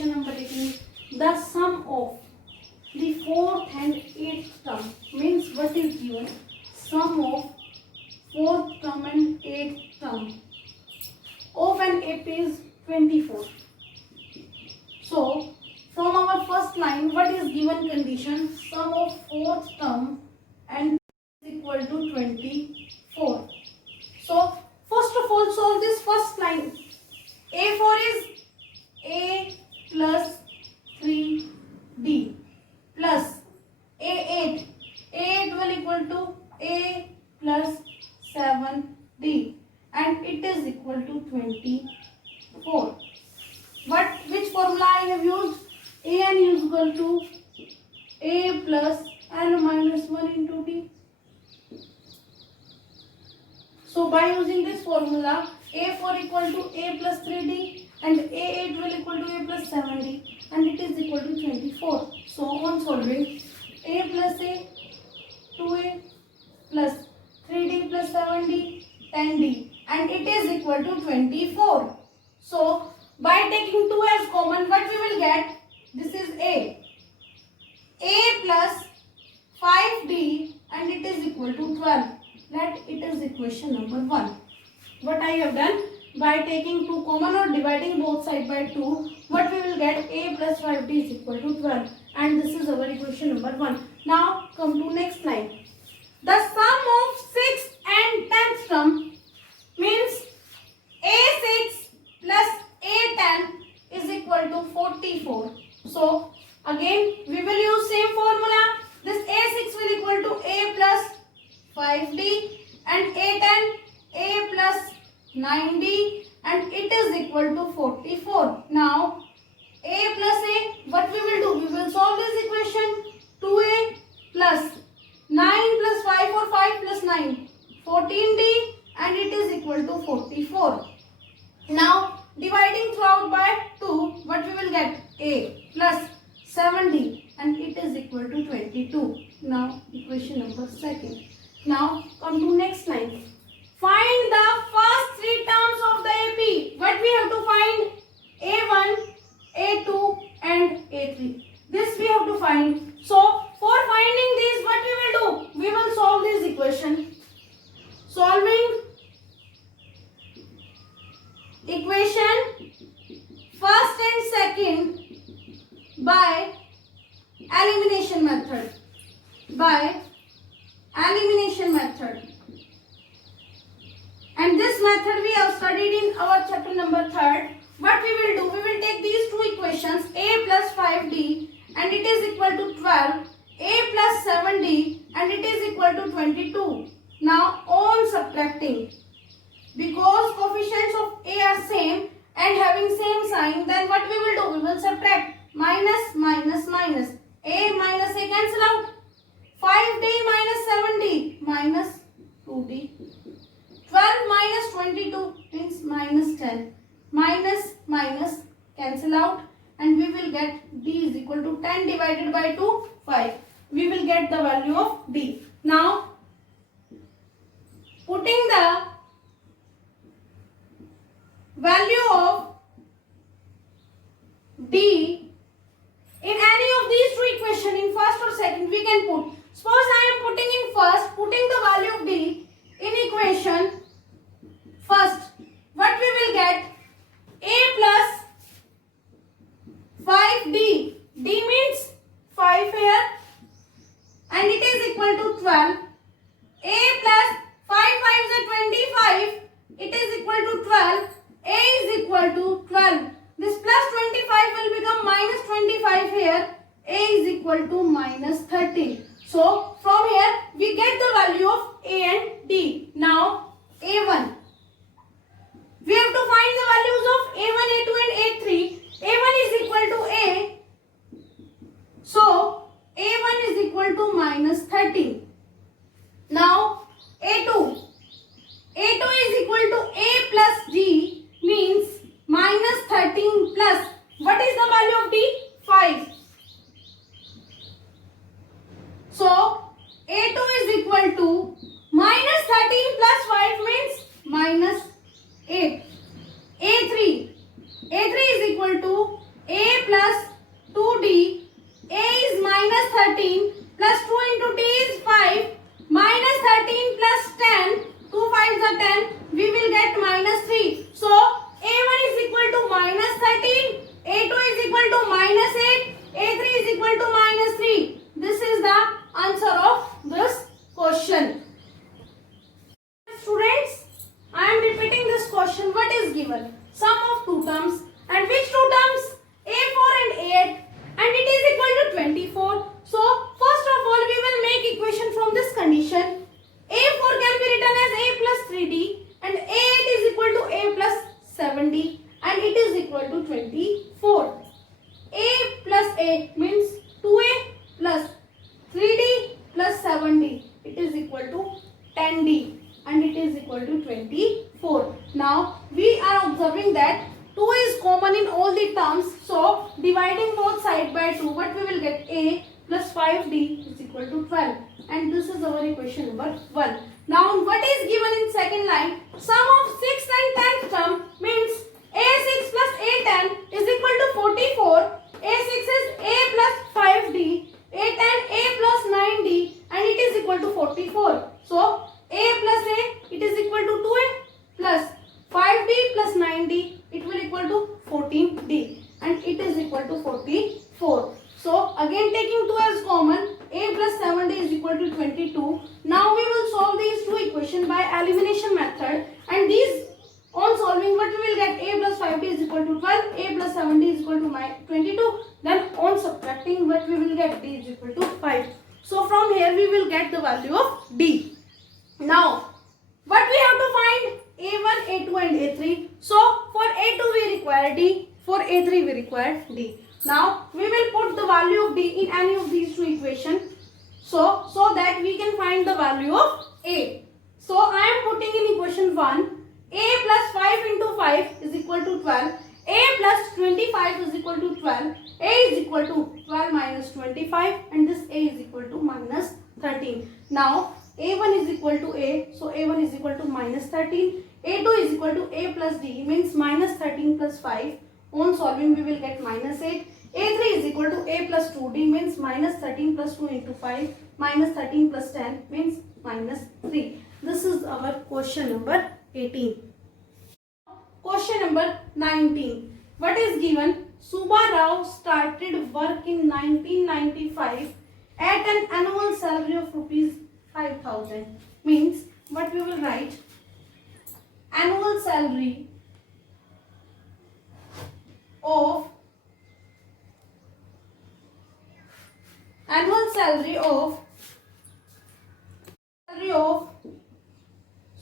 question number 18. The sum of the fourth and eighth term means what is given? Sum of fourth term and eighth term of an AP is 24. So from our first line, what is given condition? Sum of fourth term and is equal to 24. So first of all, solve this first line. A4 is A plus 3D plus A8. A8 will equal to A plus 7D and it is equal to 24. Which formula I have used? An is equal to A plus N minus 1 into D. So by using this formula, A4 equal to A plus 3D and A8 will equal to A plus 7D and it is equal to 24. So on solving, A plus A, 2A plus 3D plus 7D, 10D and it is equal to 24. So by taking 2 as common, what we will get? This is A. A plus 5D and it is equal to 12. That it is equation number 1. What I have done, by taking 2 common or dividing both sides by 2, what we will get? A plus 5D is equal to 12 and this is our equation number 1. Now come to next line. The sum of 6th and 10th term means A6 plus A10 is equal to 44. So again we will use same formula. This A6 will equal to A plus 5D and A10 A plus 9D and it is equal to 44. Now A plus A, what we will do? We will solve this equation. 2A plus 9 plus 5 or 5 plus 9, 14D and it is equal to 44. Now dividing throughout by 2, what we will get? A plus 7D and it is equal to 22. Now equation number 2. Now come to next line. Find the first 3 terms of the AP. What we have to find? A1, A2 and A3. This we have to find. So for finding these, what we will do? We will solve this equation. Solving equation first and second by elimination method. And this method we have studied in our chapter number 3rd. What we will do? We will take these two equations, A plus 5D and it is equal to 12, A plus 7D and it is equal to 22. Now on subtracting, because coefficients of A are same and having same sign, then what we will do? We will subtract. Minus minus minus. A minus A cancel out. 5D minus 7D minus 2D. 12 minus 22 means minus 10. Minus minus cancel out and we will get D is equal to 10 divided by 2, 5. We will get the value of D. Now putting the value of D in any of these two equations, in first or second, we can put. Suppose I am putting in first, putting the value of D in equation first. What we will get? A plus 5D. D means 5 here and it is equal to 12. A plus 5 5s are 25. It is equal to 12. A is equal to 12. This plus 25 will become minus 25 here. A is equal to minus 13. So from here we get the value of A and D. Now A1. We have to find the values of A1, A2 and A3. A1 is equal to A. So A1 is equal to minus 13. Now A2. A2 is equal to A plus D means minus 13 plus. What is the value of D? 5. So A2 is equal to minus 13 plus 5 means minus 8. A3. A3 is equal to A plus 10d and it is equal to 24. Now we are observing that 2 is common in all the terms. So dividing both sides by 2, what we will get? A plus 5d is equal to 12. And this is our equation number 1. Now what is given in second line? Sum of 6th and 10th term means a6 plus a10 is equal to 44. a6 is a plus 5d, a10 a plus 9d and it is equal to 44. So a plus a, it is equal to 2a plus 5d plus 9d, it will equal to 14d and it is equal to 44. So again taking 2 as common, a plus 7d is equal to 22. Now we will solve these two equations by elimination method, and these on solving what we will get? A plus 5d is equal to 12, a plus 7d is equal to 22. Then on subtracting what we will get? D is equal to 5. So from here we will get the value of D. Now what we have to find? A1, A2 and A3. So for A2 we require D, for A3 we require D. Now we will put the value of D in any of these two equations so that we can find the value of A. So I am putting in equation 1, A plus 5 into 5 is equal to 12, A plus 25 is equal to 12, A is equal to 12 minus 25 and this A is equal to minus 13. Now A1 is equal to A, so A1 is equal to minus 13, A2 is equal to A plus D means minus 13 plus 5. On solving we will get minus 8. A3 is equal to A plus 2D means minus 13 plus 2 into 5, minus 13 plus 10 means minus 3. This is our question number 18. Question number 19. What is given? Subha Rao started work in 1995 at an annual salary of rupees 5,000. Means what we will write? Annual salary of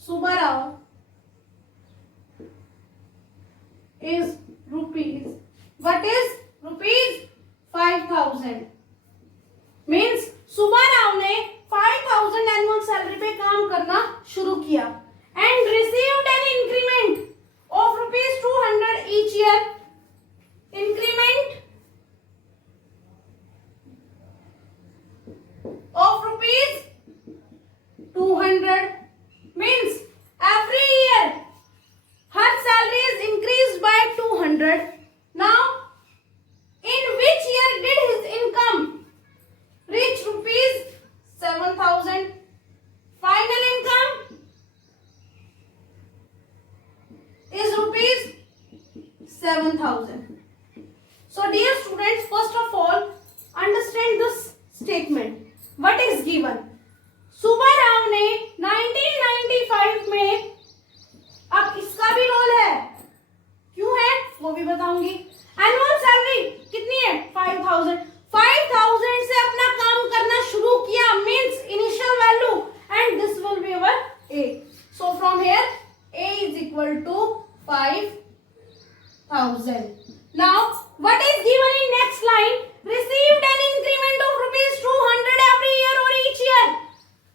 Subha Rao is rupees. What is rupees 5,000? Means Subha Rao ने 5,000 annual salary पे काम करना शुरू किया and received an increment of rupees 200 each year. Increment of rupees 200 means every year her salary is increased by 200. Now in which year did his income reach rupees 7,000? Final income is rupees 7,000. So dear students, first of all understand this statement. What is given? Subba Rao ने 1995 में, अब इसका भी role है, क्यों है वो भी बताऊंगी। एनुअल सैलरी कितनी है? 5,000। 5,000 से अपना काम करना शुरू किया means initial value and this will be our A. So from here A is equal to 5,000. Now what is given in next line? Received an increment of rupees 200 every year or each year.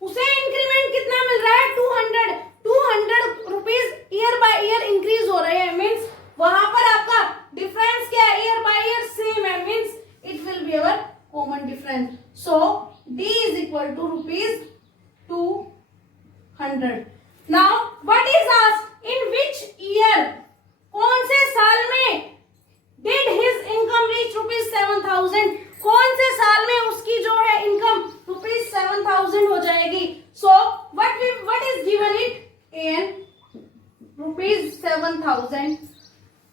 उसे increment कितना मिल रहा है? 200 rupees year by year increase हो रहे हैं means वहां पर आपका डिफरेंस क्या है? ईयर बाय ईयर सेम है means it will be our common difference. So D is equal to rupees 200. Now what is asked? In which year, कौन से साल में did his income reach rupees 7,000? कौन से साल में उसकी जो है इनकम रुपीज 7,000 हो जाएगी? सो what is given it? N rupees 7,000.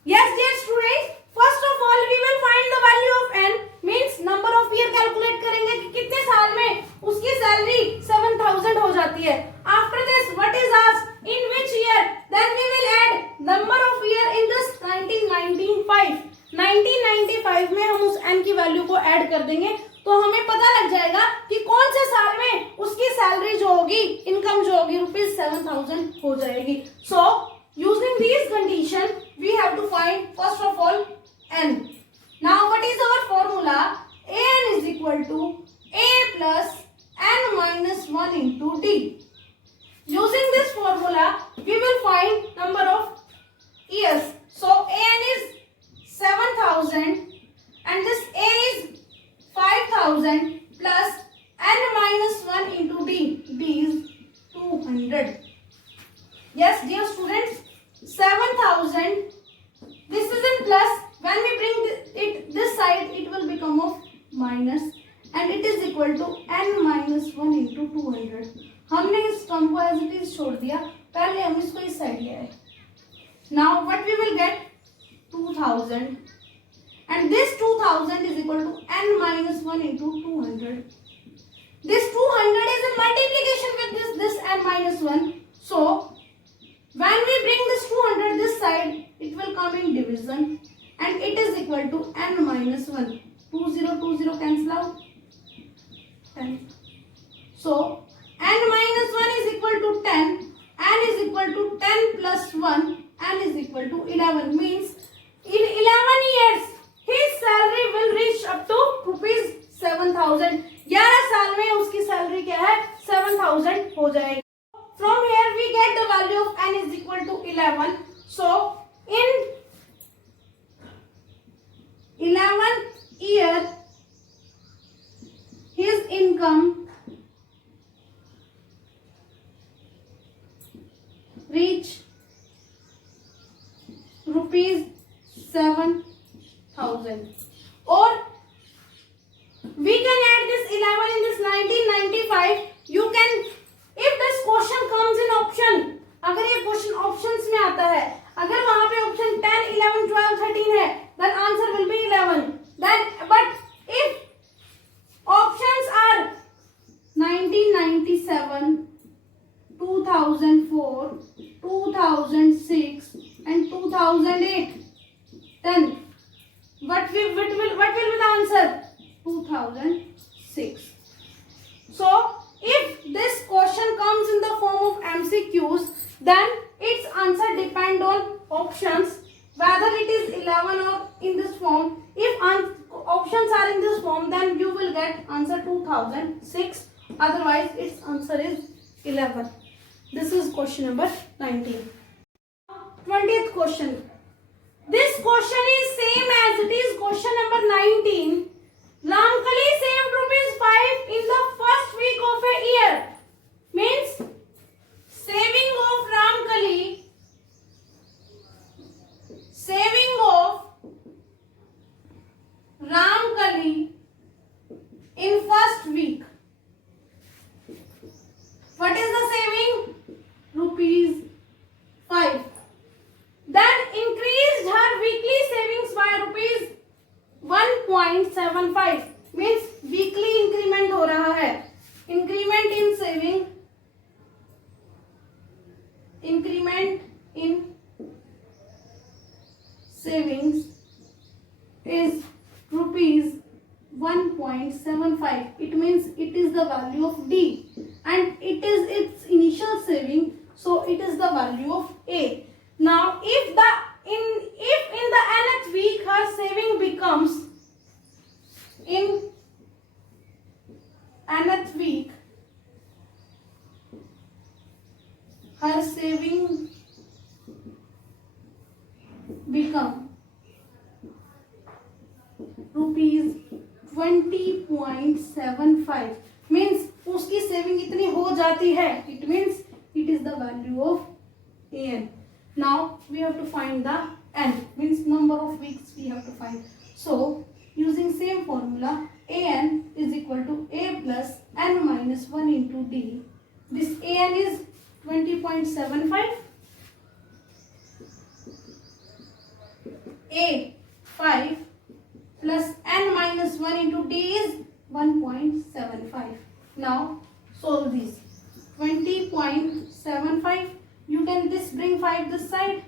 Yes dear students, first of all we will find the value of N means number of year calculate करेंगे कि कितने साल में उसकी सैलरी 7,000 हो जाती है. After this what is asked? In which year? Then we will add number of year in this 1995. 1995 में हम उस N की वैल्यू को ऐड कर देंगे तो हमें पता लग जाएगा कि कौन से साल में उसकी सैलरी जो होगी, इनकम जो होगी रुपीज 7,000 हो जाएगी. So using this condition we have to find first of all N. Now what is our formula? N is equal to A plus N minus 1 into D. formula, we will find number of years. So an is 7,000 and this a is 5,000 plus n minus 1 into d. D is 200. Yes, dear students, 7,000. This is in plus. When we bring it this side, it will become of minus, and it is equal to n minus 1 into 200. हमने इस term को as it is छोड़ दिया, पहले हम इसको इस side ले आए. Now what we will get? 2000, and this 2000 is equal to n minus 1 into 200. This 200 is in multiplication with this n minus 1. So when we bring this 200 this side, it will come in division, and it is equal to n minus 1. 20 cancel out. 10. So n minus 1 is equal to 10. N is equal to 10 plus 1. N is equal to 11. Means in 11 years his salary will reach up to rupees 7,000. 11 साल में उसकी salary क्या है? 7,000 हो जाएगी. From here we get the value of n is equal to 11. So in 11th year his income reach rupees 7,000. Or we can add this 11 in this 1995. You can, if this question comes in option, अगर ये question options में आता है, अगर वहां पे option 10, 11, 12, 13 है, then answer will be 11. Then but if options are 1997, 2004, 2006 and 2008, then what will be the answer? 2006. So if this question comes in the form of MCQs, then its answer depend on options, whether it is 11 or in this form. If options are in this form, then you will get answer 2006. Otherwise its answer is 11. This is question number 19. 20th question. This question is same as it is question number 19. Ramkali saved rupees 5 in the first week of a year. Means saving of Ramkali in first week. What is the saving? Rupees 5. Then increased her weekly savings by rupees 1.75. Means weekly increment हो रहा है. Increment in saving. Increment in savings is rupees 1.75. It means it is the value of D, and it is its initial saving, so it is the value of A. Now if in the nth week her saving becomes, in nth week her saving become rupees 20.75. means उसकी saving इतनी हो जाती है. It means it is the value of an. Now we have to find the n, means number of weeks we have to find. So using same formula, an is equal to a plus n minus 1 into d. This an is 20.75, a 5 plus n minus 1 into d is 1.75. Now solve these. 20.75, you can bring 5 this side,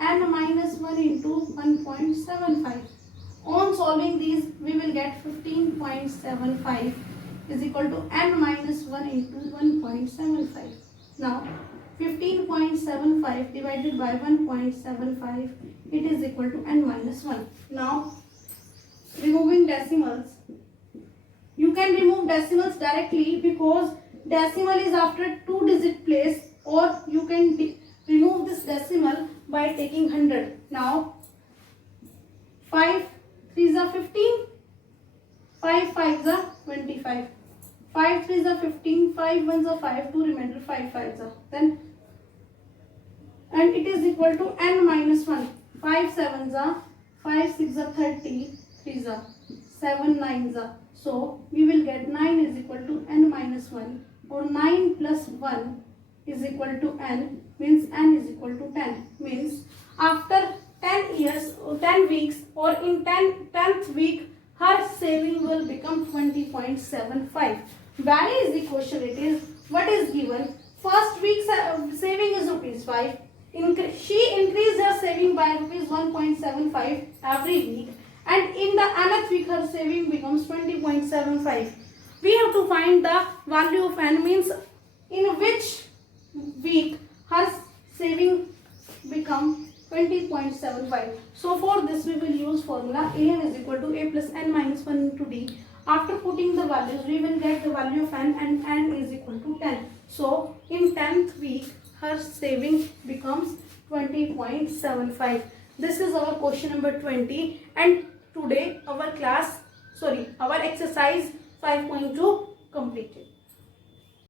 n minus 1 into 1.75. On solving these, we will get 15.75 is equal to n minus 1 into 1.75. Now 15.75 divided by 1.75, it is equal to n minus 1. Now removing decimals, you can remove decimals directly because decimal is after 2-digit place or you can remove this decimal by taking 100. Now 5 3s are 15, 5 5s are 25, 5 3s are 15, 5 1s are 5, 2 remainder, 5 5s are then, and it is equal to n minus 1. 5 7s are 5 6 are 30, 3s are 7 9s are. So we will get 9 is equal to n minus 1, or 9 plus 1 is equal to n, means n is equal to 10. Means after 10 years or 10 weeks or in 10th week, her saving will become 20.75. Where is the question? It is what is given. First week saving is rupees 5. She increased her saving by rupees 1.75 every week, and in the nth week her saving becomes 20.75. We have to find the value of n, means in which week her saving become 20.75. So for this we will use formula an is equal to a plus n minus 1 into d. After putting the values, we will get the value of n, and n is equal to 10. So in 10th week her saving becomes 20.75. This is our question number 20, and today our exercise 5.2 completed.